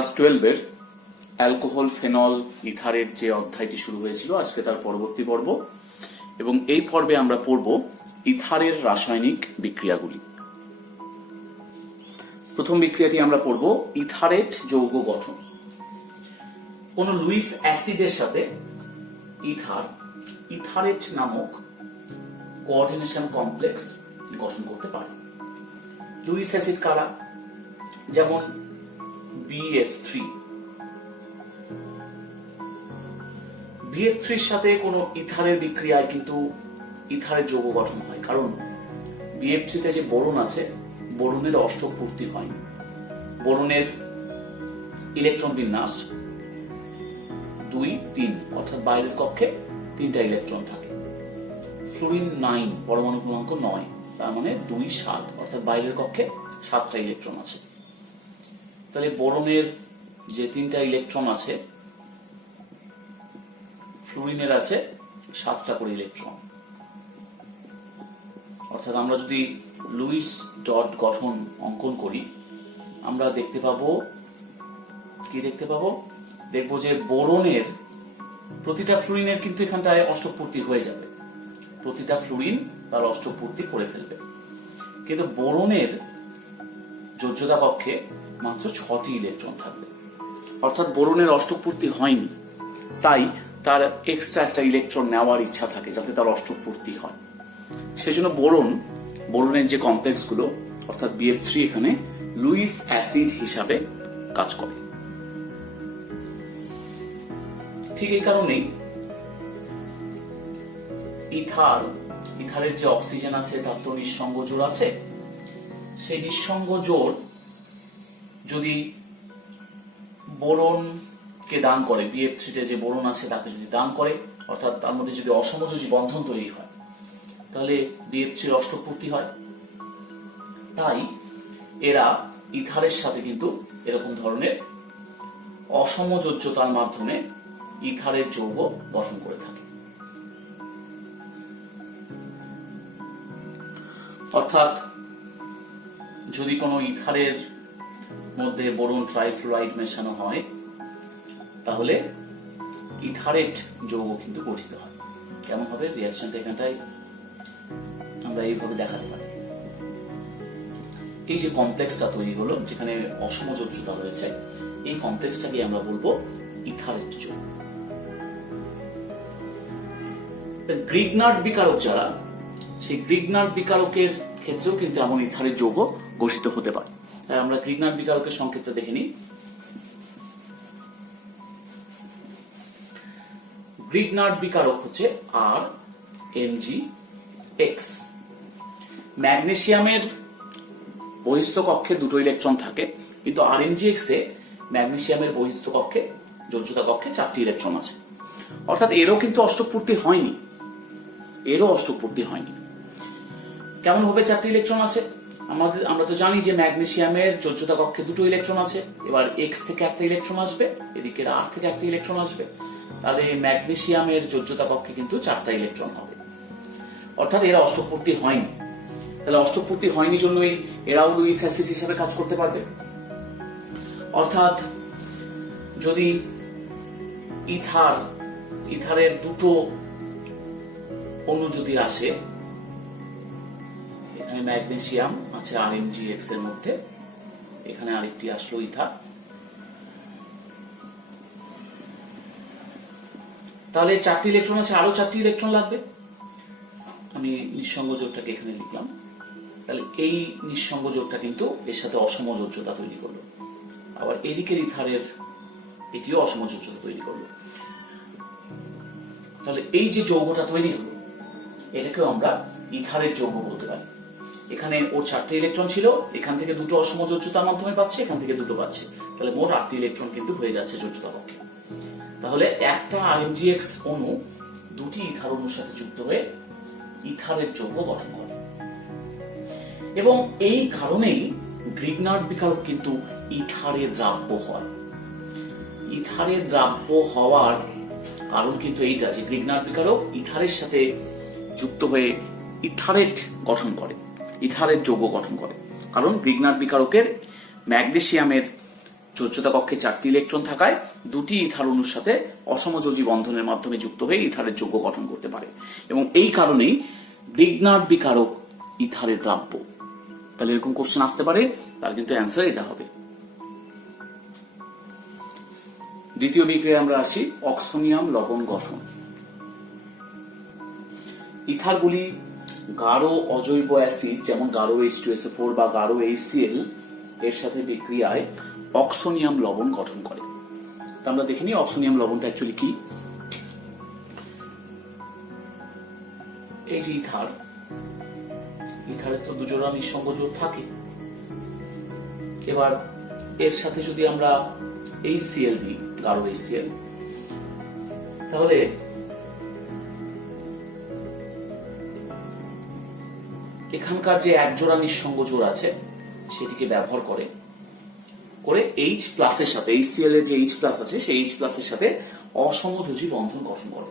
Class 12-এর alcohol, phenol, ইথারের যে অধ্যায়টি শুরু হয়েছিল আজকে তার পরবর্তী পর্ব, এবং এই পর্বে আমরা পড়ব ইথারের রাসায়নিক বিক্রিয়াগুলি। প্রথম বিক্রিয়াটি আমরা পড়ব ইথারেট যৌগ গঠন। কোন লুইস অ্যাসিডের সাথে ইথারেট নামক কোঅর্ডিনেশন কমপ্লেক্স গঠন করতে পারে। লুইস অ্যাসিড কারা? যেমন BF3 এর সাথে কোন ইথারের বিক্রিয়ায় কিন্তু ইথারের যৌগ গঠন হয়, কারণ BF3 তে যে বোরন আছে, বোরনের অষ্টক পূর্তি হয়। বোরনের ইলেকট্রন বিন্যাস 2, 3, অর্থাৎ বাইরের কক্ষে 3টা ইলেকট্রন থাকে। ফ্লুরিন 9, পরমাণু ক্রমাঙ্ক 9, তার মানে 2, 7, অর্থাৎ বাইরের কক্ষে 7টা ইলেকট্রন আছে। তাহলে বোরনের যে 3টা ইলেকট্রন আছে, ফ্লুরিনের আছে 7টা করে ইলেকট্রন। অর্থাৎ আমরা যদি লুইস ডট গঠন অঙ্কন করি, আমরা দেখতে পাবো দেখবো যে বোরনের প্রতিটা ফ্লুরিনের কিন্তু এখানটায় অষ্টক পূর্তি হয়ে যাবে, প্রতিটা ফ্লুরিন তার অষ্টক পূর্তি করে ফেলবে, কিন্তু বোরনের যোজ্যতা কক্ষে মাত্র 6টি ইলেকট্রন থাকবে। অর্থাৎ বোরনের অষ্টক পূর্তি হয়নি, তাই তার এক্সট্রা একটা ইলেকট্রন নেওয়ার ইচ্ছা থাকে যাতে তার অষ্টক পূর্তি হয়। সেজন্য বোরনের যে কমপ্লেক্স গুলো অর্থাৎ BF3 এখানে লুইস অ্যাসিড হিসাবে কাজ করে। ঠিক এই কারণেই ইথারের যে অক্সিজেন আছে তার তো নিঃসঙ্গ জোড় আছে। সেই নিঃসঙ্গ জোড় যদি বোরনকে দান করে, BF3 তে যে বোরন আছে তাকে যদি দান করে, অর্থাৎ তার মধ্যে যদি অসমযোজী বন্ধন তৈরি হয়, তাহলে BF3 এর অষ্টক পূর্তি হয়। তাই এরা ইথারের সাথে কিন্তু এরকম ধরনের অসমযোজ্যতার মাধ্যমে ইথারের যৌগ গঠন করে থাকে। অর্থাৎ যদি কোনো ইথারের মধ্যে বোরন ট্রাইফ্লোরাইড মেশানো হয়, তাহলে ইথারেট যৌগ কিন্তু গঠিত হয়। কেমন হবে রিঅ্যাকশনটা এখানটায় আমরা এইভাবে দেখাতে পারি। এই যে কমপ্লেক্সটা তৈরি হলো, যেখানে অসমযোজ্যতা রয়েছে, এই কমপ্লেক্সটাকে আমরা বলবো ইথারেট যৌগ। গ্রিগনার্ড বিকারক যারা, সেই গ্রিগনার্ড বিকারকের ক্ষেত্রেও কিন্তু এমন ইথারের যৌগ গঠিত হতে পারে। তাই আমরা গ্রিগনার্ড বিকারকের সংকেতটা দেখে নিই। গ্রিগনার্ড বিকারক হচ্ছে RMgX। ম্যাগনেসিয়ামের বহিস্থ কক্ষে 2টো ইলেকট্রন থাকে, কিন্তু RMgX এ ম্যাগনেসিয়ামের বহিস্থ কক্ষে, যোজ্যতা কক্ষে 4টি ইলেকট্রন আছে। অর্থাৎ এরও কিন্তু অষ্টক পূর্তি হয়নি, কেমন হবে 4টি ইলেকট্রন আছে? আমরা তো জানি যে ম্যাগনেসিয়ামের যোজ্যতা কক্ষে 2টো ইলেকট্রন আছে। এবার X থেকে একটা ইলেকট্রন আসবে, এদিকে R থেকে একটা ইলেকট্রন আসবে, তাহলে ম্যাগনেসিয়ামের যোজ্যতা কক্ষে কিন্তু 4টা ইলেকট্রন হবে। অর্থাৎ এরা অষ্টক পূর্তি হয়নি। তাহলে অষ্টক পূর্তি হয়নি জন্যই এরাও লুইস অ্যাসিড হিসাবে কাজ করতে পারবে। অর্থাৎ যদি ইথারের 2টো অণু যদি আসে, এখানে ম্যাগনেসিয়াম আছে RMgX এর মধ্যে, এখানে আরেকটি আসলো ইথার, তাহলে 4টি ইলেকট্রন আছে, আরো 4টি ইলেকট্রন লাগবে। আমি নিঃসঙ্গ জোড়টাকে এখানে লিখলাম। তাহলে এই নিঃসঙ্গ জোড়টা কিন্তু এর সাথে অসমযোজ্যতা তৈরি করলো, আবার এদিকের ইথারের এটিও অসমযোজ্যতা তৈরি করলো। তাহলে এই যে যৌগটা তৈরি হলো, এটাকেও আমরা ইথারের যৌগ বলতে পারি। এখানে ওর 4টি ইলেকট্রন ছিল, এখান থেকে 2টো অসমযোজ্যতার মাধ্যমে পাচ্ছে, এখান থেকে 2টো পাচ্ছে, তাহলে মোট 8টি ইলেকট্রন কিন্তু হয়ে যাচ্ছে যোজ্যতা কক্ষে। তাহলে একটা RMgX অণু 2টি ইথার অণুর সাথে যুক্ত হয়ে ইথারের যৌগ গঠন করে, এবং এই কারণেই গ্রিগনার্ড বিকারক কিন্তু ইথারে দ্রাব্য হয়। ইথারে দ্রাব্য হওয়ার কারণ কিন্তু এইটা যে গ্রিগনার্ড বিকারক ইথারের সাথে যুক্ত হয়ে ইথারেট গঠন করে, ইথারের যৌগ গঠন করে। কারণ গ্রিগনার্ড বিকারকের ম্যাগনেসিয়ামের যোজ্যতা কক্ষে 4টি ইলেকট্রন থাকায় দুটি ইথার অণুর সাথে অসমযোজী বন্ধনের মাধ্যমে যুক্ত হয়ে ইথারের যৌগ গঠন করতে পারে, এবং এই কারণেই ব্রিগনার্ড বিকারক ইথারের দ্রাব্য। তাহলে এরকম কোশ্চেন আসতে পারে, তার কিন্তু অ্যান্সার এটা হবে। দ্বিতীয় বিক্রিয়ায় আমরা আসি অক্সোনিয়াম লবণ গঠন। ইথারগুলি গাঢ় অজৈব অ্যাসিড যেমন গাঢ় H2SO4 বা গাঢ় HCl এর সাথে বিক্রিয়ায় অক্সোনিয়াম লবণ গঠন করে। আমরা দেখে নিই অক্সোনিয়াম লবণটা অ্যাকচুয়ালি কি। এই যে ইথারের তো দুজোড়া নিঃসঙ্গ জোড় থাকে। এবার এর সাথে যদি আমরা HCl দিই, গাঢ় HCl, তাহলে এখানকার যে একজোড়া নিঃসঙ্গ জোড় আছে সেটিকে ব্যবহার করে H প্লাসের সাথে, HCl এর যে H প্লাস আছে সেই H প্লাসের সাথে অসমযোজী বন্ধন গঠন করে।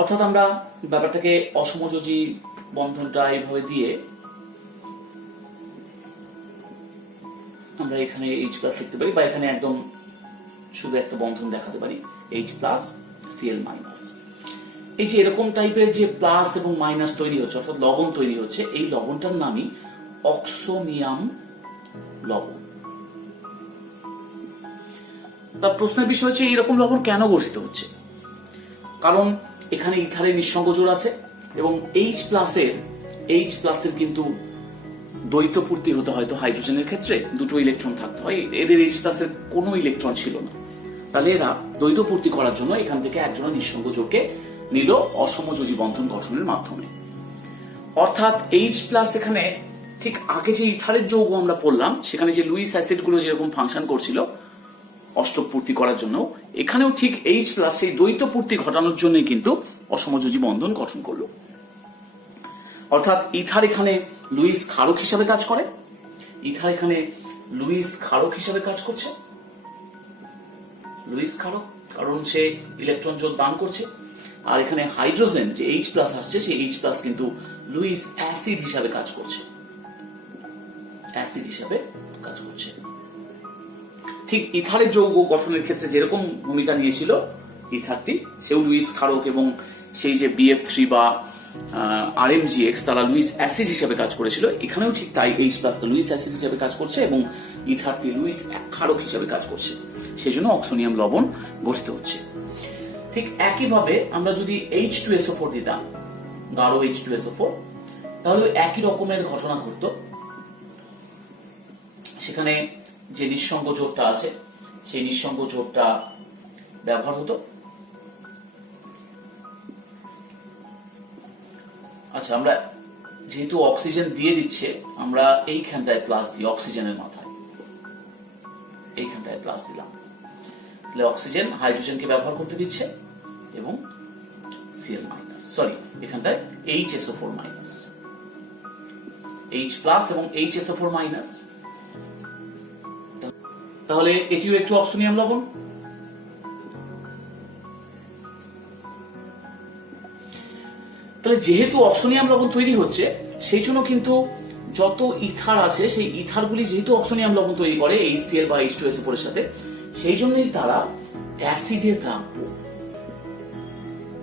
অর্থাৎ আমরা ব্যাপারটাকে অসমযোজী বন্ধনটা এইভাবে দিয়ে আমরা এখানে H প্লাস লিখতে পারি, বা এখানে একদম শুধু একটা বন্ধন দেখাতে পারি H প্লাস Cl মাইনাস। এই যে এরকম টাইপের যে প্লাস এবং মাইনাস তৈরি হচ্ছে, অর্থাৎ লবণ তৈরি হচ্ছে, এই লবণটার নামই অক্সোনিয়াম লবণ। তার প্রশ্নের বিষয় হচ্ছে এইরকম লবণ কেন গঠিত হচ্ছে। কারণ এখানে ইথারের নিঃসঙ্গ জোড় আছে এবং H প্লাসের কিন্তু দ্বৈত পূর্তি হতে হয়তো হাইড্রোজেনের ক্ষেত্রে দুটো ইলেকট্রন থাকতে হয়, এদের H প্লাসের কোনো ইলেকট্রন ছিল না। তাহলে এরা দ্বৈত পূর্তি করার জন্য এখান থেকে একজোড়া নিঃসঙ্গ জোড়কে নিল অসমযোজী বন্ধন গঠনের মাধ্যমে। অর্থাৎ H প্লাস এখানে ঠিক আগে যে ইথারের যৌগ আমরা পড়লাম সেখানে যে লুইস অ্যাসিড গুলো যেরকম ফাংশন করছিল অষ্টক পূর্তি করার জন্য, এখানেও ঠিক H প্লাস সেই দ্বৈত পূর্তি ঘটানোর জন্য কিন্তু অসমযোজী বন্ধন গঠন করলো। অর্থাৎ ইথার এখানে লুইস ক্ষারক হিসাবে কাজ করে, ইথার এখানে লুইস ক্ষারক হিসাবে কাজ করছে, লুইস ক্ষারক কারণ সে ইলেকট্রন জোড় দান করছে। আর এখানে হাইড্রোজেন যে H প্লাস আসছে সেই H প্লাস কিন্তু লুইস অ্যাসিড হিসাবে কাজ করছে, অ্যাসিড হিসাবে কাজ করছে। ঠিক ইথারের যৌগ গঠনের ক্ষেত্রে যেরকম ভূমিকা নিয়েছিল ইথারটি, সেও লুইস ক্ষারক এবং সেই যে BF3 বা RMGX তারা লুইস অ্যাসিড হিসাবে কাজ করেছিল, এখানেও ঠিক তাই H প্লাস তো লুইস অ্যাসিড হিসাবে কাজ করছে এবং ইথারটি লুইস ক্ষারক হিসাবে কাজ করছে, সেজন্য অক্সোনিয়াম লবণ গঠিত হচ্ছে। ঠিক একইভাবে আমরা যদি H2SO4 দিতাম, গাঢ় H2SO4, তাহলে একই রকমের ঘটনা ঘটতো। সেখানে যে নিঃসঙ্গ জোড়টা আছে সেই নিঃসঙ্গ জোড়টা ব্যবহার হতো। আচ্ছা, আমরা যেহেতু অক্সিজেন দিয়ে দিচ্ছে, আমরা এইখানটায় প্লাস দিই, অক্সিজেনের মাথায় এইখানটায় প্লাস দিলাম, তাহলে অক্সিজেন হাইড্রোজেনকে ব্যবহার করতে দিচ্ছে এবং Cl মাইনাস, সরি এখানটায় HSO4 মাইনাস, H প্লাস এবং HSO4 মাইনাস। তাহলে এটিও একটু অক্সোনিয়াম লবণ। তাহলে যেহেতু অক্সোনিয়াম লবণ তৈরি হচ্ছে, সেই জন্য কিন্তু যত ইথার আছে সেই ইথারগুলি যেহেতু অক্সোনিয়াম লবণ তৈরি করে HCl বা H2SO4 এর সাথে, সেই জন্যই তারা অ্যাসিডের দ্রাব্য।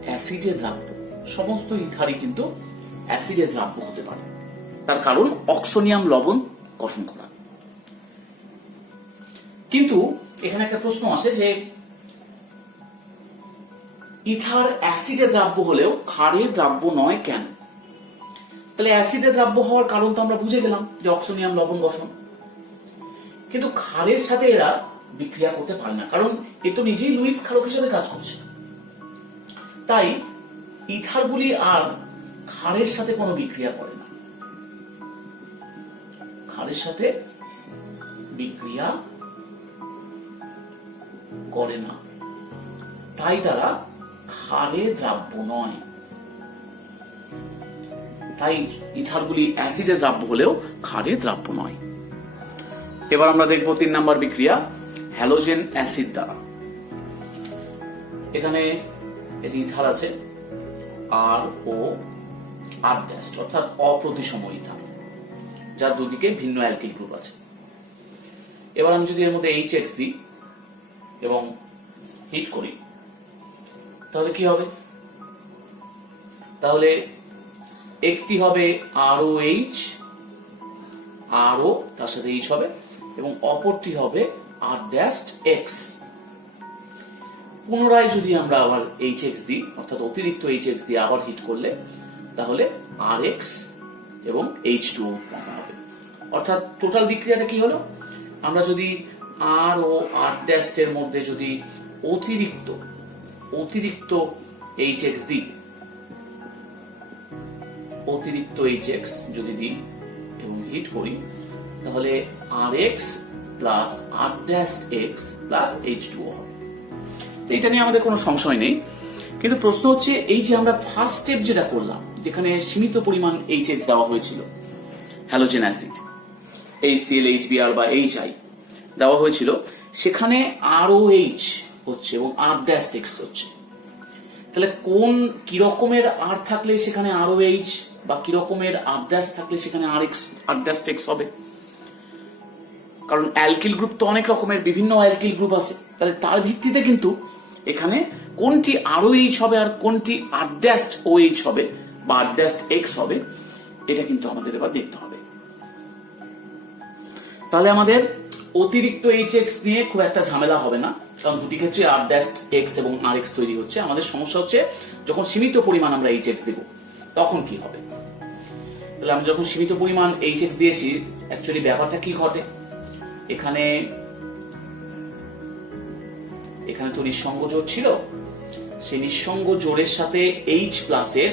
অ্যাসিডের দ্রাব্য, সমস্ত ইথারই কিন্তু অ্যাসিডের দ্রাব্য হতে পারে, তার কারণ অক্সোনিয়াম লবণ গঠন করা। কিন্তু এখানে একটা প্রশ্ন আসে যে ইথার অ্যাসিডের দ্রাব্য হলেও ক্ষারের দ্রাব্য নয় কেন? তাহলে অ্যাসিডের দ্রাব্য হওয়ার কারণ তো আমরা বুঝে গেলাম যে অক্সোনিয়াম লবণ গঠন, কিন্তু ক্ষারের সাথে এরা বিক্রিয়া করতে পারে না, কারণ এ তো নিজেই লুইস ক্ষারক হিসেবে কাজ করছে। তাই ইথারগুলি আর ক্ষারের সাথে কোনো বিক্রিয়া করে না, ক্ষারের সাথে বিক্রিয়া করে না, তাই তারা ক্ষারের দ্রাব্য নয়। তাই ইথারগুলি অ্যাসিডের দ্রাব্য হলেও ক্ষারের দ্রাব্য নয়। এবার আমরা দেখব 3 নম্বর বিক্রিয়া হ্যালোজেন অ্যাসিড দ্বারা। এখানে এটি ইথার আছে RO R ড্যাশ, অর্থাৎ অপ্রতিসম ইথার, যার দুদিকে ভিন্ন অ্যালকিল গ্রুপ আছে। এবার আমি যদি এর মধ্যে HX দিই এবং হিট করি তাহলে কি হবে? তাহলে একটি হবে ROH, RO তার সাথে H হবে, এবং অপরটি হবে R'(X)। পুনরায় যদি আমরা আবার HX দিই, অর্থাৎ অতিরিক্ত HX দিয়ে আবার হিট করলে তাহলে RX এবং H2O উৎপন্ন হবে। অর্থাৎ টোটাল বিক্রিয়াটা কি হলো? আমরা যদি R ও R' এর মধ্যে যদি অতিরিক্ত HX দিই, অতিরিক্ত HX যদি দিই এবং হিট করি তাহলে RX plus R'(X) plus H2O হবে। এটা নিয়ে আমাদের কোনো সংশয় নেই, কিন্তু প্রশ্ন হচ্ছে এই যে আমরা ফার্স্ট স্টেপ যেটা করলাম, যেখানে সীমিত পরিমাণ HX দেওয়া হয়েছিল, হ্যালোজেন অ্যাসিড HCl, HBr বা HI দেওয়া হয়েছিল, সেখানে ROH হচ্ছে এবং R'(X) হচ্ছে। তাহলে কি রকমের R থাকলে সেখানে ROH বা কি রকমের R' থাকলে সেখানে R'(X) হবে? কারণ অ্যালকিল গ্রুপ তো অনেক রকমের, বিভিন্ন অ্যালকিল গ্রুপ আছে, তাহলে তার ভিত্তিতে কিন্তু এখানে কোনটি ROH হবে আর কোনটি R'(OH) হবে বা R'(X) হবে, এটা কিন্তু আমাদের এবার দেখতে হবে। তাহলে আমাদের অতিরিক্ত HX নিয়ে খুব একটা ঝামেলা হবে না, কারণ দুটি ক্ষেত্রে R'(X) এবং RX তৈরি হচ্ছে। আমাদের সমস্যা হচ্ছে যখন সীমিত পরিমাণ আমরা HX দেব তখন কি হবে। তাহলে আমি যখন সীমিত পরিমাণ HX দিয়েছি, অ্যাকচুয়ালি ব্যাপারটা কি ঘটে, এখানে তো নিঃসঙ্গ জোড় ছিল, সেই নিঃসঙ্গ জোড়ের সাথে H প্লাসের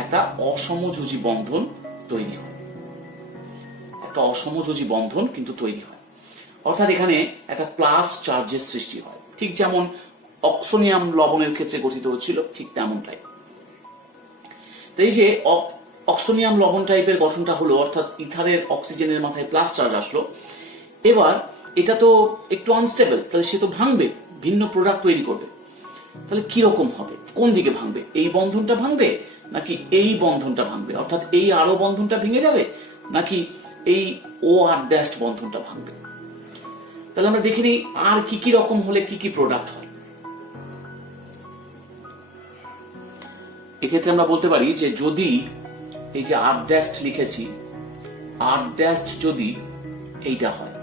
একটা অসমযোজী বন্ধন তৈরি হয়, একটা অসমযোজী বন্ধন কিন্তু তৈরি হয়, অর্থাৎ এখানে একটা প্লাস চার্জের সৃষ্টি হয়, ঠিক যেমন অক্সোনিয়াম লবণের ক্ষেত্রে গঠিত হচ্ছিল, ঠিক তেমনটাই। তো এই যে অক্সোনিয়াম লবণ টাইপের গঠনটা হলো, অর্থাৎ ইথারের অক্সিজেনের মাথায় প্লাস চার্জ আসলো। এবার এটা তো একটু আনস্টেবল, তাহলে সে তো ভাঙবে, ভিন্ন প্রোডাক্ট তৈরি করবে। তাহলে কি রকম হবে, কোন দিকে ভাঙবে? এই বন্ধনটা ভাঙবে নাকি এই বন্ধনটা ভাঙবে, অর্থাৎ এই আরো বন্ধনটা ভেঙে যাবে নাকি এই OR' বন্ধনটা ভাঙবে? তাহলে আমরা দেখে নিই আর কি রকম হলে কি প্রোডাক্ট হয়। এক্ষেত্রে আমরা বলতে পারি যে যদি এই যে R' লিখেছি, R' যদি এইটা হয়,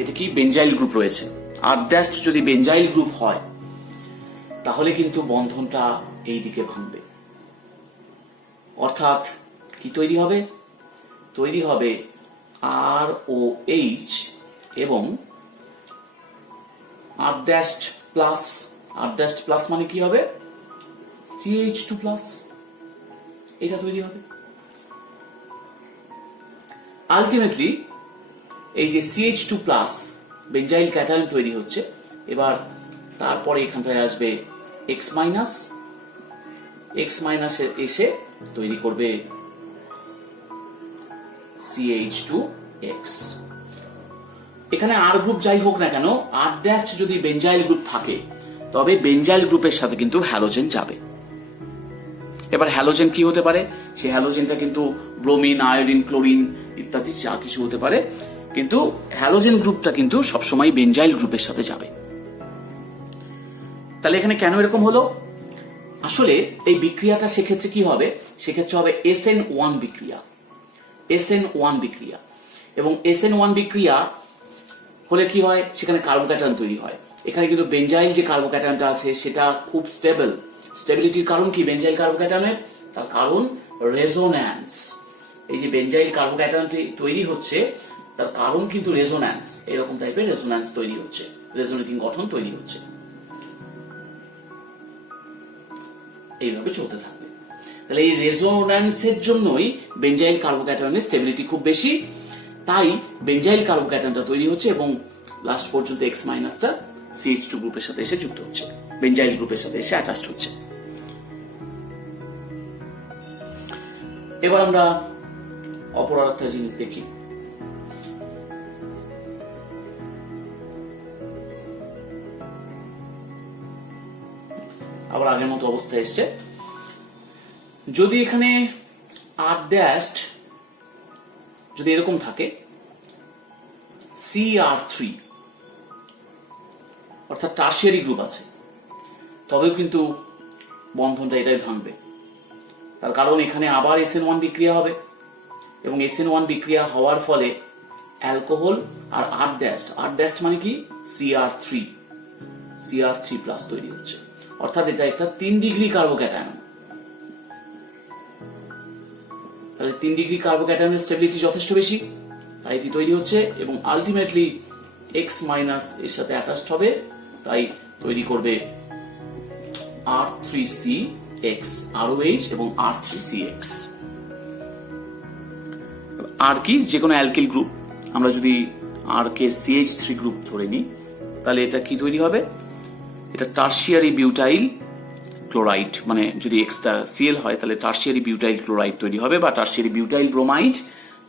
এটা কি বেঞ্জাইল গ্রুপ রয়েছে, R' যদি বেঞ্জাইল গ্রুপ হয় তাহলে কিন্তু বন্ধনটা এই দিকে ভাঙবে, অর্থাৎ কি তৈরি হবে? তৈরি হবে ROH এবং R' প্লাস। R' প্লাস মানে কি হবে? CH2 প্লাস, এটা তৈরি হবে। আলটিমেটলি এই যে CH2 প্লাস বেঞ্জাইল ক্যাটায়ন তৈরি হচ্ছে, এবার তারপরে এখানটায় আসবে X মাইনাস, X মাইনাস এসে তৈরি করবে CH2X। এখানে আর গ্রুপ যাই হোক না কেন, R' যদি বেঞ্জাইল গ্রুপ থাকে তবে বেঞ্জাইল গ্রুপের সাথে কিন্তু হ্যালোজেন যাবে। এবার হ্যালোজেন কি হতে পারে? সেই হ্যালোজেনটা কিন্তু ব্রোমিন, আয়োডিন, ক্লোরিন ইত্যাদি যা কিছু হতে পারে, কিন্তু হ্যালোজেন গ্রুপটা কিন্তু সবসময় বেঞ্জাইল গ্রুপের সাথে যাবে। তাহলে এখানে কেন এরকম হলো? আসলে এই বিক্রিয়াটা সেক্ষেত্রে কি হবে? সেক্ষেত্রে হবে SN1 বিক্রিয়া, SN1 বিক্রিয়া। এবং SN1 বিক্রিয়া হলে কি হয়? সেখানে কার্বোক্যাটায়ন তৈরি হয়। এখানে কিন্তু বেঞ্জাইল যে কার্বোক্যাটায়নটা আছে সেটা খুব স্টেবল। স্টেবিলিটির কারণ কি বেঞ্জাইল কার্বোক্যাটায়নের? তার কারণ রেজোন্যান্স। এই যে বেঞ্জাইল কার্বোক্যাটায়নটি তৈরি হচ্ছে তার কারণ কিন্তু রেজোন্যান্স, এরকম টাইপের রেজোন্যান্স তৈরি হচ্ছে, রেজোনেটিং গঠন তৈরি হচ্ছে। এইভাবে চলতে থাকবে। তাহলে এই রেজোন্যান্সের জন্যই বেঞ্জাইল কার্বোক্যাটায়নের স্টেবিলিটি খুব বেশি, তাই বেঞ্জাইল কার্বোক্যাটায়নটা তৈরি হচ্ছে এবং লাস্ট পর্যন্ত X মাইনাসটা CH2 গ্রুপের সাথে এসে যুক্ত হচ্ছে, বেঞ্জাইল গ্রুপের সাথে এসে অ্যাটাচড হচ্ছে। এবার আমরা অপর একটা জিনিস দেখি। আবার আগের মতো অবস্থা এসছে। যদি এখানে আর ড্যাশ যদি এরকম থাকে CR3 অর্থাৎ টারশিয়ারি গ্রুপ আছে, তবেও কিন্তু বন্ধনটা এটাই ভাঙবে। তার কারণ এখানে আবার SN1 বিক্রিয়া হবে এবং SN1 বিক্রিয়া হওয়ার ফলে অ্যালকোহল আর আর ড্যাশ মানে কি CR3+ তৈরি হচ্ছে, অর্থাৎ এটা একটা 3 ডিগ্রি কার্বোক্যাটায়ন। তাহলে 3 ডিগ্রি কার্বোক্যাটায়নের স্টেবিলিটি যথেষ্ট বেশি, তাই এটি তৈরি হচ্ছে এবং আলটিমেটলি X মাইনাস এর সাথে অ্যাটাচড হবে, তাই তৈরি করবে R3CX, ROH এবং R3CX। আর কি যে কোনো অ্যালকিল গ্রুপ আমরা যদি আর কে CH3 গ্রুপ ধরে নিই, তাহলে এটা কি তৈরি হবে? এটা টারশিয়ারি বিউটাইল ক্লোরাইড, মানে যদি এক্সটা Cl হয় তাহলে টারশিয়ারি বিউটাইল ক্লোরাইড তৈরি হবে, বা টারশিয়ারি বিউটাইল ব্রোমাইড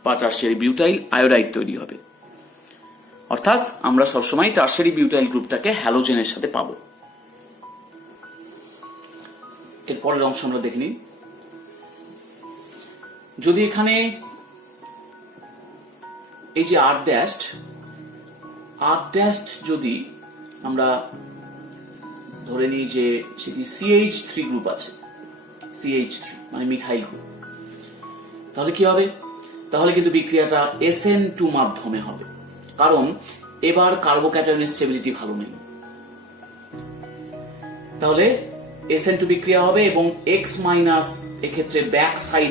বা টারশিয়ারি বিউটাইল আয়োডাইড তৈরি হবে। অর্থাৎ আমরা সবসময় টারশিয়ারি বিউটাইল গ্রুপটাকে হ্যালোজেনের সাথে পাবো। এর পরের অংশ আমরা দেখে নিই। যদি এখানে এই যে আর ড্যাশ যদি আমরা ধরে নিই যে সেটি CH3 গ্রুপ আছে, CH3 মানে মিথাইল গ্রুপ, তাহলে কি হবে? তাহলে কিন্তু বিক্রিয়াটা SN2 মাধ্যমে হবে, কারণ এবার কার্বোক্যাটায়নের স্টেবিলিটি ভালো নেই। তাহলে SN2 বিক্রিয়া হবে এবং X মাইনাস এক্ষেত্রে ব্যাক সাইড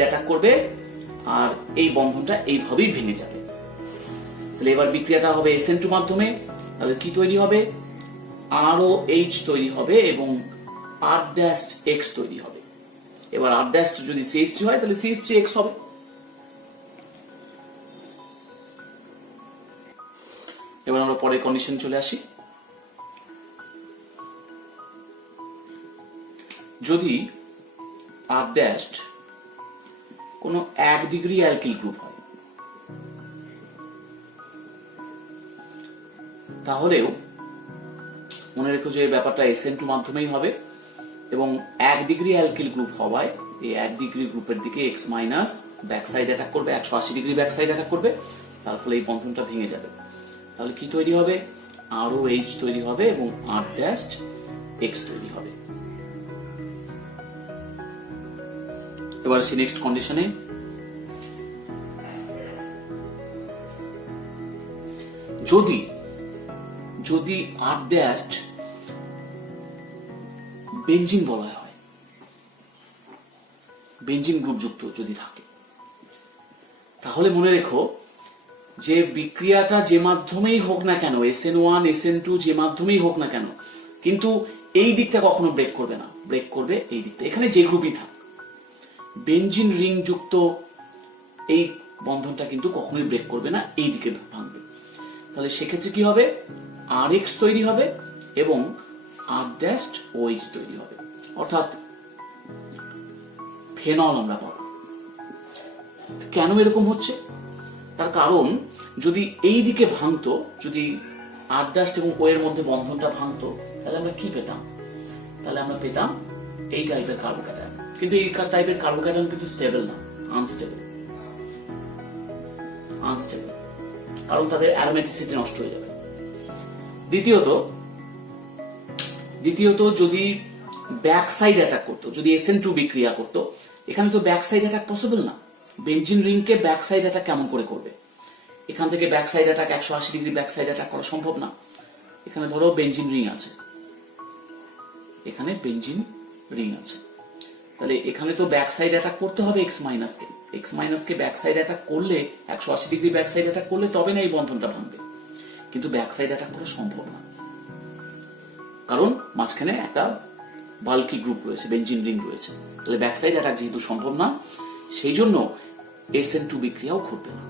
অ্যাটাক করবে আর এই বন্ধনটা এইভাবেই ভেঙে যাবে। তাহলে এবার বিক্রিয়াটা হবে SN2 মাধ্যমে, তাহলে কি তৈরি হবে? ROH তৈরি হবে এবং R'(X) তৈরি হবে। এবার R' যদি CH3 হয় তাহলে CH3X হবে। এবার আমরা পরের কন্ডিশন চলে আসি। যদি R' কোনো 1 ডিগ্রি অ্যালকিল গ্রুপ হয়, তাহলেও মনে রেখো যে ব্যাপারটা SN2 মাধ্যমেই হবে এবং 1 ডিগ্রি অ্যালকিল গ্রুপ হওয়ায় এই 1 ডিগ্রি গ্রুপের দিকে X minus back side attack করবে, 180 ডিগ্রি ব্যাক সাইড অ্যাটাক করবে, তার ফলে এই বন্ধনটা ভেঙে যাবে। তাহলে কি তৈরি হবে? ROH তৈরি হবে এবং R'(X) তৈরি হবে। এবার আসি নেক্সট কন্ডিশনে। যদি R' বেনজিন বলয় হয়, বেনজিন গ্রুপ যুক্ত যদি থাকে, তাহলে মনে রেখো যে বিক্রিয়াটা যে মাধ্যমেই হোক না কেন, SN1 SN2 যে মাধ্যমেই হোক না কেন, কিন্তু এই দিকটা কখনো ব্রেক করবে না, ব্রেক করবে এই দিকটা। এখানে যে গ্রুপই থাক, বেনজিন রিং যুক্ত এই বন্ধনটা কিন্তু কখনোই ব্রেক করবে না, এই দিকে ভাঙবে। তাহলে সেক্ষেত্রে কি হবে? RX তৈরি হবে এবং R'(OH) তৈরি হবে, অর্থাৎ ফেনল আমরা পাবো। কেন এরকম হচ্ছে? তার কারণ যদি এই দিকে ভাঙতো, যদি R' এবং O এর মধ্যে বন্ধনটা ভাঙতো, তাহলে আমরা কি পেতাম? তাহলে আমরা পেতাম এই টাইপের কার্বোক্যাটায়ন। কিন্তু এই টাইপের কার্বোক্যাটায়ন কিন্তু স্টেবল না, আনস্টেবল, কারণ তাদের অ্যারোমেটিসিটি নষ্ট হয়ে যাবে। দ্বিতীয়ত যদি ব্যাক সাইড অ্যাটাক করতো, যদি SN2 বিক্রিয়া করতো, এখানে তো ব্যাক সাইড অ্যাটাক পসিবল না। বেনজিন রিংকে ব্যাক সাইড অ্যাটাক কেমন করে করবে? এখান থেকে back side attack 180 degree back side attack করা সম্ভব না। এখানে ধরো বেনজিন রিং আছে, এখানে বেনজিন রিং আছে, তাহলে এখানে তো ব্যাক সাইড অ্যাটাক করতে হবে X মাইনাসকে ব্যাক সাইড অ্যাটাক করলে, 180 ডিগ্রি ব্যাক সাইড অ্যাটাক করলে তবে না এই বন্ধনটা ভাঙবে। কিন্তু ব্যাক সাইড অ্যাটাক করা সম্ভব না, কারণ মাঝখানে একটা বাল্কি গ্রুপ রয়েছে, বেনজিন রিং রয়েছে। তাহলে ব্যাক সাইড অ্যাটাক যেহেতু সম্ভব না, সেই জন্য SN2 বিক্রিয়াও ঘটবে না।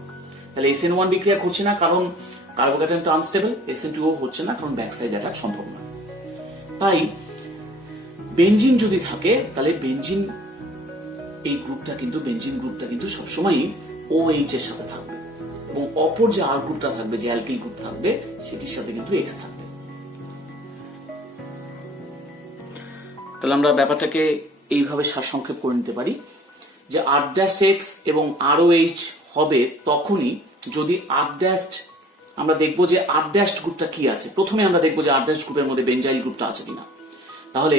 তাহলে SN1 বিক্রিয়া ঘটছে না কারণ কার্বোক্যাটায়নটা আনস্টেবল, SN2 হচ্ছে না কারণ ব্যাক সাইড অ্যাটাক সম্ভব না। তাই বেনজিন যদি থাকে, তাহলে বেনজিন গ্রুপটা কিন্তু সবসময় OH এর সাথে থাকবে এবং অপর যে আর গ্রুপটা থাকবে, যে অ্যালকিল গ্রুপ থাকবে, সেটির সাথে কিন্তু X থাকবে। তাহলে আমরা ব্যাপারটাকে এইভাবে সারসংক্ষেপ করে নিতে পারি যে R'(X) এবং ROH হবে তখনই যদি R' আমরা দেখবো যে R' গ্রুপটা কি আছে। প্রথমে আমরা দেখবো যে R' গ্রুপের মধ্যে বেঞ্জাইল গ্রুপটা আছে কিনা, তাহলে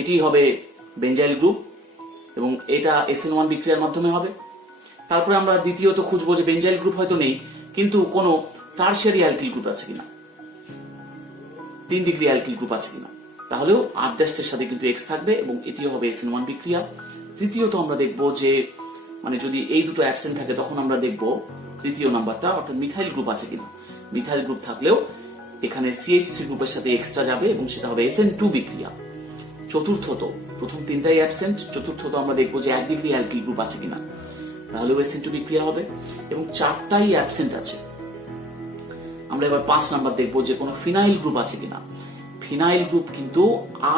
এটি হবে বেঞ্জাইল গ্রুপ এবং এটা SN1 বিক্রিয়ার মাধ্যমে হবে। তারপরে আমরা দ্বিতীয়ত খুঁজবো যে বেঞ্জাইল গ্রুপ হয়তো নেই, কিন্তু কোনো টারশিয়ারি অ্যালকিল গ্রুপ আছে কিনা, 3 ডিগ্রি অ্যালকিল গ্রুপ আছে কিনা, তাহলেও R' এর সাথে কিন্তু X থাকবে এবং এটিও হবে SN1 বিক্রিয়া। তৃতীয়ত আমরা দেখবো যে মানে যদি এই দুটো অ্যাবসেন্ট থাকে তখন আমরা দেখবো তৃতীয় নাম্বারটা অর্থাৎ মিথাইল গ্রুপ আছে কিনা। মিথাইল গ্রুপ থাকলেও এখানে CH3 গ্রুপের সাথে এক্সট্রা যাবে এবং সেটা হবে SN2 বিক্রিয়া। চতুর্থত, প্রথম তিনটাই অ্যাবসেন্ট, চতুর্থত আমরা দেখবো যে 1 ডিগ্রি অ্যালকিল গ্রুপ আছে কিনা, তাহলেও SN2 বিক্রিয়া হবে এবং 4টাই অ্যাবসেন্ট আছে। আমরা এবার 5 নাম্বার দেখবো যে কোনো ফিনাইল গ্রুপ আছে কিনা। ফিনাইল গ্রুপ কিন্তু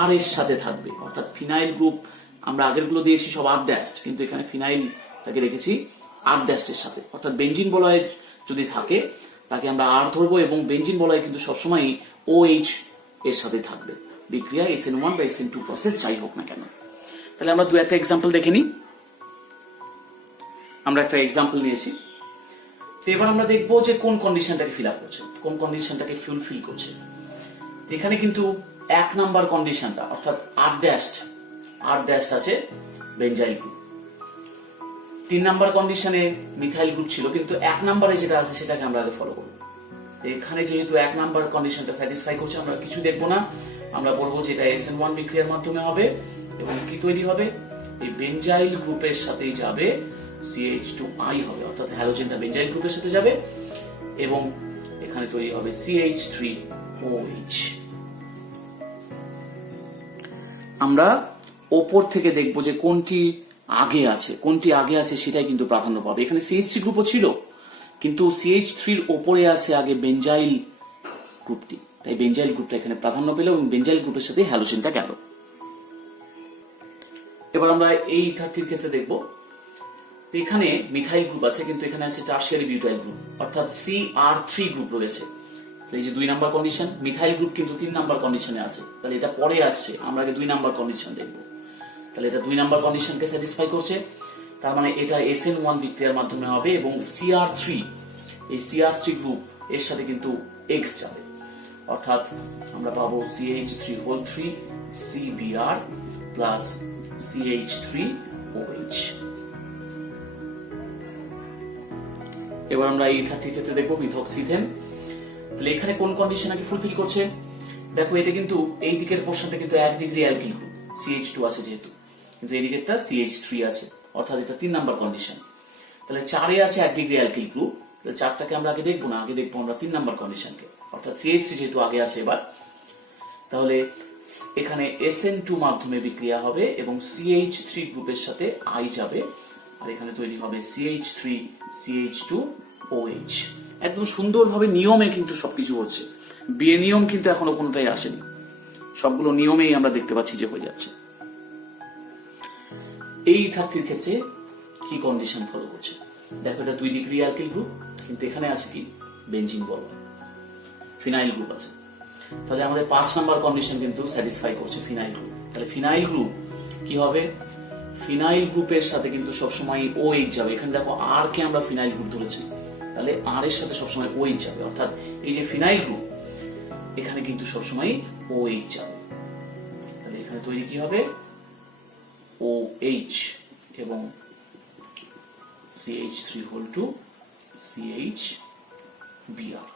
R এর সাথে থাকবে, অর্থাৎ ফিনাইল গ্রুপ আমরা আগেরগুলো দিয়েছি সব R', কিন্তু এখানে ফিনাইলটাকে রেখেছি R' এর সাথে, অর্থাৎ বেঞ্জিন বলয় যদি থাকে তাকে আমরা R ধরবো এবং বেঞ্জিন বলয় কিন্তু সবসময় OH এর সাথে থাকবে। বিক্রিয়া SN1 বা SN2 প্রসেস যাই হোক না কেন। তাহলে আমরা একটা এক্সাম্পল দেখে নিই। আমরা একটা এক্সাম্পল নিয়েছি, তো এবার আমরা দেখবো যে কোন কন্ডিশনটাকে ফিল আপ করছে, কোন কন্ডিশনটাকে ফুলফিল করছে। এখানে কিন্তু 1 নাম্বার কন্ডিশনটা অর্থাৎ R' আছে বেঞ্জাইল গ্রুপ। 3 নাম্বার কন্ডিশনে মিথাইল গ্রুপ ছিল, কিন্তু 1 নাম্বারে যেটা আছে সেটাকে আমরা আগে ফলো করব। এখানে যেহেতু 1 নাম্বার কন্ডিশনটা স্যাটিসফাই করছে, আমরা কিছু দেখবো না, আমরা বলবো যে এটা SN1 বিক্রিয়ার মাধ্যমে হবে এবং কি তৈরি হবে, এই বেঞ্জাইল গ্রুপের সাথেই যাবে CH2I হবে, অর্থাৎ হ্যালোজেনটা বেঞ্জাইল গ্রুপের সাথে যাবে এবং এখানে তৈরি হবে CH3OH। আমরা ওপর থেকে দেখবো যে কোনটি আগে আছে সেটাই কিন্তু প্রাধান্য পাবে। এখানে CH3 গ্রুপও ছিল, কিন্তু CH3 এর ওপরে আছে আগে বেঞ্জাইল গ্রুপটি, তাই বেঞ্জাইল গ্রুপটা এখানে প্রাধান্য পেল এবং বেঞ্জাইল গ্রুপের সাথে হ্যালোজেনটা গেল। এবার আমরা এই 30 ক্ষেত্রে দেখবো এখানে মিথাইল গ্রুপ আছে, কিন্তু এখানে আছে টারশিয়ারি বিউটাইল গ্রুপ, অর্থাৎ CR3 গ্রুপ রয়েছে। এই যে 2 নাম্বার কন্ডিশন, মিথাইল গ্রুপ কিন্তু 3 নাম্বার কন্ডিশনে আছে, তাহলে এটা পরে আসছে, আমরা আগে 2 নাম্বার কন্ডিশন দেখবো। তাহলে এটা 2 নাম্বার কন্ডিশনকে স্যাটিসফাই করছে, তার মানে এটা SN1 বিক্রিয়ার মাধ্যমে হবে এবং CR3, এই CR3 গ্রুপ এর সাথে কিন্তু X যাবে, অর্থাৎ আমরা পাবো CH3 CBr প্লাস CH3OH। এবার আমরা এই 30 ক্ষেত্রে দেখবো মিথক্সিথেন। তাহলে এখানে কোন কন্ডিশন আগে ফুলফিল করছে, দেখো এটা কিন্তু এই দিকের পোর্শনটা কিন্তু 1 ডিগ্রি অ্যালকিল গ্রুপ, CH2 আছে যেহেতু, কিন্তু এই দিকেরটা CH3 আছে, অর্থাৎ এটা 3 নাম্বার কন্ডিশন। তাহলে 4 আছে 1 ডিগ্রি অ্যালকিল গ্রুপ, তাহলে 4টাকে আমরা আগে দেখবো না, আগে দেখবো আমরা 3 নাম্বার কন্ডিশনকে, অর্থাৎ CH3 যেহেতু আগে আছে এবার, তাহলে এখানে SN2 মাধ্যমে বিক্রিয়া হবে এবং CH3 গ্রুপের সাথে I যাবে আর এখানে তৈরি হবে CH3CH2OH। একদম সুন্দরভাবে নিয়মে কিন্তু সবকিছু হচ্ছে, বিয়ে নিয়ম কিন্তু এখনো কোনোটাই আসেনি, সবগুলো নিয়মেই আমরা দেখতে পাচ্ছি যে হয়ে যাচ্ছে। এই 30 ক্ষেত্রে কি কন্ডিশন ফলো করছে, দেখো এটা 2 ডিগ্রি অ্যালকিল গ্রুপ, কিন্তু এখানে আছে কি বেঞ্জিন বলয়, ফিনাইল গ্রুপ আছে, তাহলে আমাদের 5 নাম্বার কন্ডিশন কিন্তু স্যাটিসফাই করছে ফিনাইল গ্রুপ। তাহলে ফিনাইল গ্রুপ কি হবে, ফিনাইল গ্রুপের সাথে কিন্তু সবসময় OH যাবে। এখানে দেখো R কে আমরা ফিনাইল গ্রুপ ধরেছি, তাহলে R এর সাথে সবসময় OH যাবে, অর্থাৎ এই যে ফিনাইল গ্রুপ এখানে কিন্তু সবসময় OH যাবে। তাহলে এখানে তৈরি কি হবে OH এবং CH3 CHBr।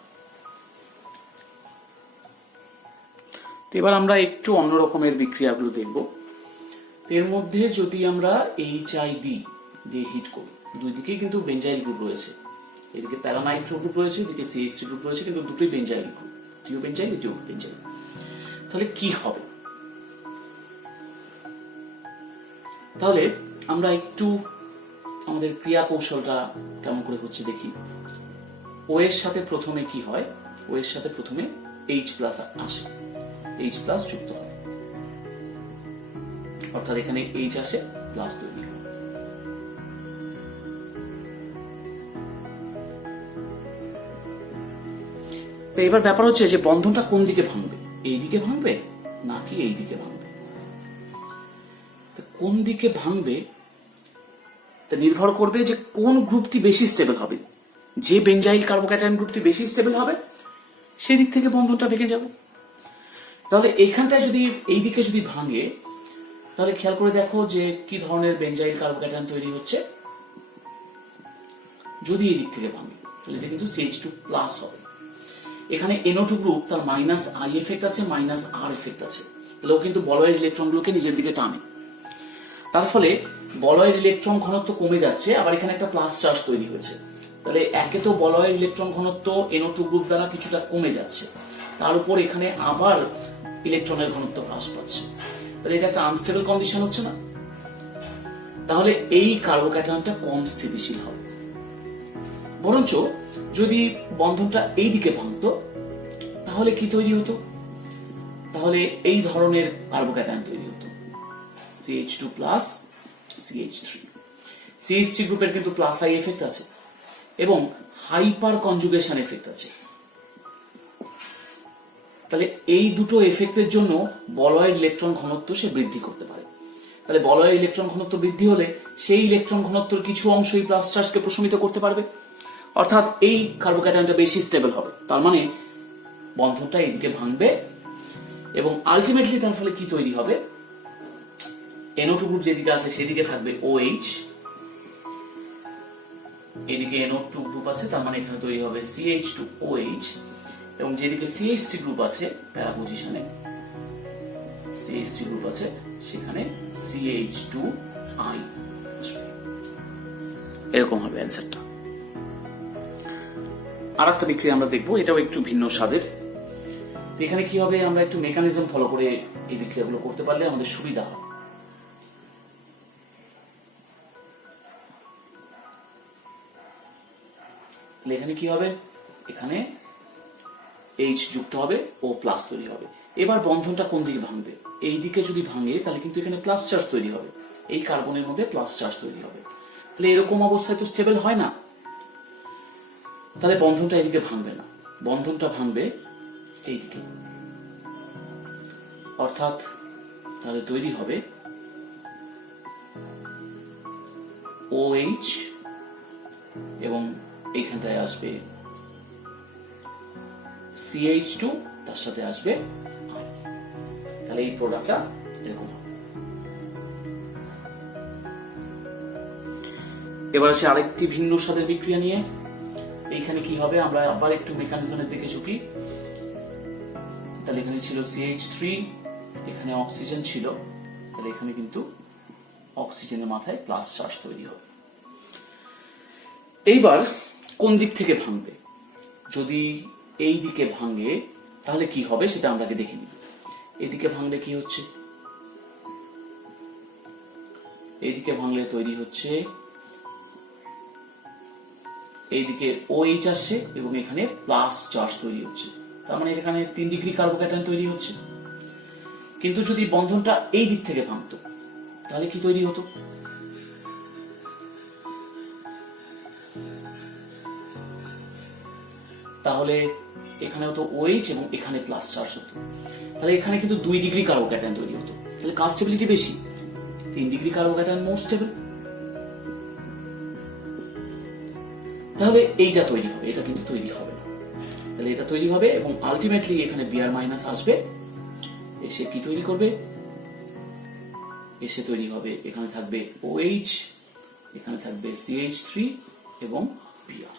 এবার আমরা একটু অন্য রকমের বিক্রিয়াগুলো দেখব। এর মধ্যে যদি আমরা HID দিয়ে হিট করি, দুই দিকেই কিন্তু বেঞ্জাইল গ্রুপ রয়েছে, এদিকে প্যারানাইট্রো গ্রুপ রয়েছে, এদিকে CH3 গ্রুপ রয়েছে, কিন্তু দুটোই বেঞ্জাইল গ্রুপ, এটিও বেঞ্জাইল এটিও বেঞ্জাইল। তাহলে কি হবে, তাহলে আমরা একটু আমাদের ক্রিয়া কৌশলটা কেমন করে হচ্ছে দেখি। ও এর সাথে প্রথমে কি হয়, ও এর সাথে প্রথমে H প্লাস আসে, H প্লাস যুক্ত হয়, অর্থাৎ এখানে H আসে প্লাস তৈরি হয়। এবার ব্যাপার হচ্ছে যে বন্ধনটা কোন দিকে ভাঙবে, এই দিকে ভাঙবে নাকি এই দিকে ভাঙবে। কোন দিকে ভাঙবে তা নির্ভর করবে যে কোন গ্রুপটি বেশি স্টেবল হবে। যে বেঞ্জাইল কার্বোক্যাটায়ন গ্রুপটি বেশি স্টেবল হবে সেই দিক থেকে বন্ধনটা ভেঙে যাবে। তাহলে এইখানটায় যদি এই দিকে যদি ভাঙে তাহলে খেয়াল করে দেখো যে কি ধরনের বেঞ্জাইল কার্বোক্যাটায়ন তৈরি হচ্ছে। যদি এই দিক থেকে ভাঙে তাহলে এটা কিন্তু CH2 প্লাস হবে। এখানে NO2 গ্রুপ তার মাইনাস I এফেক্ট আছে, মাইনাস R এফেক্ট আছে, তাহলে ও কিন্তু বলয়ের ইলেকট্রনগুলোকে নিজের দিকে টানে। তার ফলে বলয়ের ইলেকট্রন ঘনত্ব কমে যাচ্ছে, আবার এখানে একটা প্লাস চার্জ তৈরি হয়েছে। তাহলে একে তো বলয়ের ইলেকট্রন ঘনত্ব NO2 গ্রুপ দ্বারা কিছুটা কমে যাচ্ছে, তার উপর এখানে আবার ইলেকট্রনের ঘনত্ব হ্রাস পাচ্ছে, তাহলে এটা একটা আনস্টেবল কন্ডিশন হচ্ছে না? তাহলে এই কার্বোক্যাটায়নটা কম স্থিতিশীল হবে। বরঞ্চ যদি বন্ধনটা এই দিকে ভাঙতো তাহলে কি তৈরি হতো? তাহলে এই ধরনের কার্বোক্যাটায়ন তৈরি হতো, CH2 প্লাস CH3। CH3 গ্রুপের কিন্তু প্লাস I এফেক্ট আছে এবং হাইপার কনজুগেশন এফেক্ট আছে। তাহলে এই দুটো এফেক্টের জন্য বলয়ের ইলেকট্রন ঘনত্ব সে বৃদ্ধি করতে পারে। তাহলে বলয়ের ইলেকট্রন ঘনত্ব বৃদ্ধি হলে সেই ইলেকট্রন ঘনত্বের কিছু অংশ এই প্লাস চার্জকে প্রশমিত করতে পারবে, অর্থাৎ এই কার্বোক্যাটায়নটা বেশি স্টেবল হবে। তার মানে বন্ধনটা এদিকে ভাঙবে এবং আলটিমেটলি তার ফলে কি তৈরি হবে? NO2 গ্রুপ যেদিকে আছে সেদিকে থাকবে OH, এদিকে NO2 গ্রুপ আছে, তার মানে এখানে তৈরি হবে CH2OH, এবং যেদিকে CH3 গ্রুপ আছে প্যারা পজিশনে CH3 গ্রুপ আছে সেখানে CH2I আসবে। এরকম হবে অ্যান্সারটা। আর একটা বিক্রিয়া আমরা দেখবো, এটাও একটু ভিন্ন স্বাদের। এখানে কি হবে, আমরা একটু মেকানিজম ফলো করে এই বিক্রিয়াগুলো করতে পারলে আমাদের সুবিধা হয়। এখানে কি হবে, এখানে H যুক্ত হবে, O প্লাস তৈরি হবে। এবার বন্ধনটা কোন দিকে ভাঙবে? এই দিকে যদি ভাঙে তাহলে কিন্তু এখানে প্লাস চার্জ তৈরি হবে, এই কার্বনের মধ্যে প্লাস চার্জ তৈরি হবে। তাহলে এরকম অবস্থায় তো স্টেবল হয় না, তাহলে বন্ধনটা এদিকে ভাঙবে না, বন্ধনটা ভাঙবে এইদিকে। অর্থাৎ তাহলে তৈরি হবে OH এবং এইখানটায় আসবে CH2, তার সাথে আসবে I। তাহলে এই প্রোডাক্টটা এরকম হবে। এবার আসে আরেকটি ভিন্ন স্বাদের বিক্রিয়া নিয়ে। এইখানে কি হবে, আমরা আবার একটু মেকানিজমের দিকে ঝুঁকি। তাহলে এখানে ছিল CH3, এখানে অক্সিজেন ছিল, তাহলে এখানে কিন্তু অক্সিজেনের মাথায় প্লাস চার্জ তৈরি হবে। এইবার কোন দিক থেকে ভাঙবে? যদি এই দিকে ভাঙে তাহলে কি হবে সেটা আমরা আগে দেখে নিব। এইদিকে ভাঙলে কি হচ্ছে, এইদিকে ভাঙলে তৈরি হচ্ছে, এইদিকে OH আসছে এবং এখানে প্লাস চার্জ তৈরি হচ্ছে, তার মানে এখানে 3 ডিগ্রি কার্বোক্যাটায়ন তৈরি হচ্ছে। কিন্তু যদি বন্ধনটা এই দিক থেকে ভাঙতো তাহলে কি তৈরি হতো? তাহলে এখানে হতো OH এবং এখানে প্লাস চার্জ হতো, তাহলে এখানে কিন্তু 2 ডিগ্রি কার্বোক্যাটায়ন তৈরি হতো। তাহলে কার স্টেবিলিটি বেশি? 3 ডিগ্রি কার্বোক্যাটায়ন মোর স্টেবল। তাহলে এইটা তৈরি হবে, এটা কিন্তু তৈরি হবে না। তাহলে এটা তৈরি হবে এবং আলটিমেটলি এখানে Br মাইনাস আসবে, এসে কি তৈরি করবে? এসে তৈরি হবে, এখানে থাকবে OH, এখানে থাকবে CH3 এবং Br।